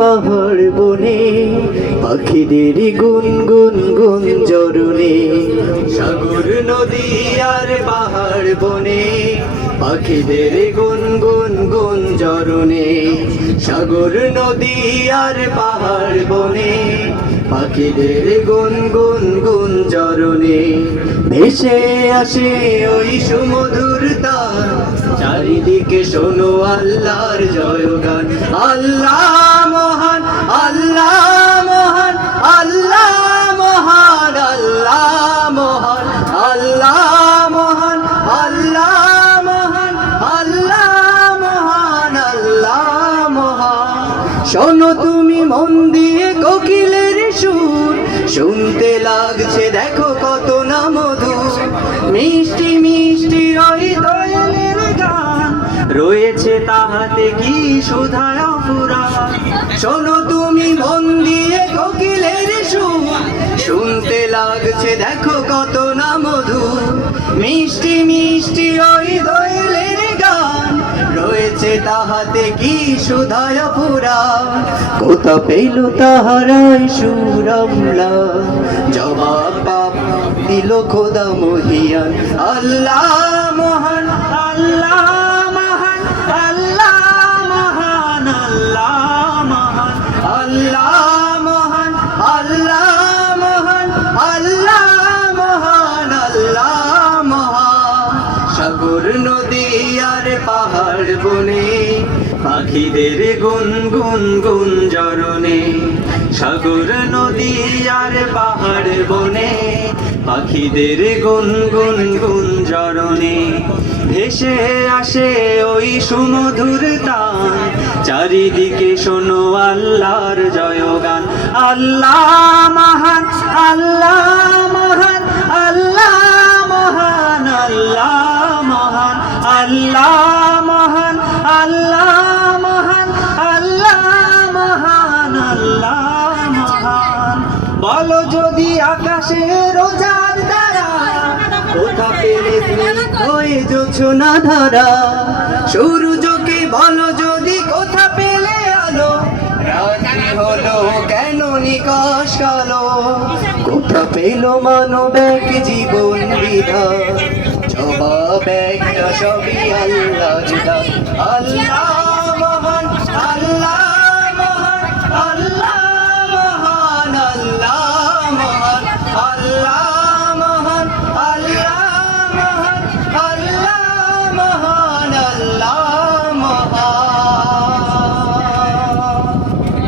পাহাড় বনে পাখিদের গুনগুন গুঞ্জরণে, সাগর নদী আর পাহাড় বনে পাখিদের গুনগুন গুঞ্জরণে, সাগর নদী আর পাহাড় বনে পাখিদের গুনগুন গুঞ্জরণে, ভেসে আসে ওই সুমধুর তান, চারিদিকে শোনো আল্লাহর জয়গান। আল্লাহ মহান, আল্লাহ মহান, আল্লাহ মহান, আল্লাহ মহান, আল্লাহ মহান, আল্লাহ মহান, আল্লাহ মহান, আল্লাহ মহান। শোনো তুমি মন দিয়ে কোকিলের সুর, শুনতে লাগছে দেখো কত না মধুর, মিষ্টি মিষ্টি ওই দোয়েলের গান, রয়েছে তাহাতে কি সুধা অফুরান। শোনো তুমি মন দিয়ে কোকিলের সুর, শুনতে লাগছে দেখো কত না মধুর, মিষ্টি মিষ্টি ওই দোয়েলের গান, রয়েছে তাহাতে কি সুধা অফুরান। কোথা পেল তাহারাই সুরামলা, জবাব পাপ দিল খোদা মহিয়ান। আল্লাহ মহান, আল্লাহ মহান, আল্লাহ মহান, আল্লাহ মহান, আল্লাহ মহান, আল্লাহ মহান, আল্লাহ মহান, আল্লাহ মহান। সাগর নদী আর পাহাড় বনে পাখিদের গুনগুন গুঞ্জরণে, সাগর নদী আর পাহাড় বনে পাখিদের গুনগুন গুঞ্জরণে, ভেসে আসে ওই সুমধুর তান, চারিদিকে শোনো আল্লাহর জয়গান। আল্লাহ মহান, আল্লাহ মহান, আল্লাহ মহান, আল্লাহ মহান, আল্লাহ মহান, আল্লাহ মহান, আল্লাহ মহান, আল্লাহ মহান। বলো যদি আকাশে রোজার দ্বারা, কোথা পেলে হয়ে জোছনা ধারা, সূর্যকে বলো যদি কোথা পেলে আলো, রাত্রি হলো কেন নিকাশ কালো, কোথা পেল মানব এক জীবন বিধান, জবাব একটা সবই আল্লাহ। আল্লাহ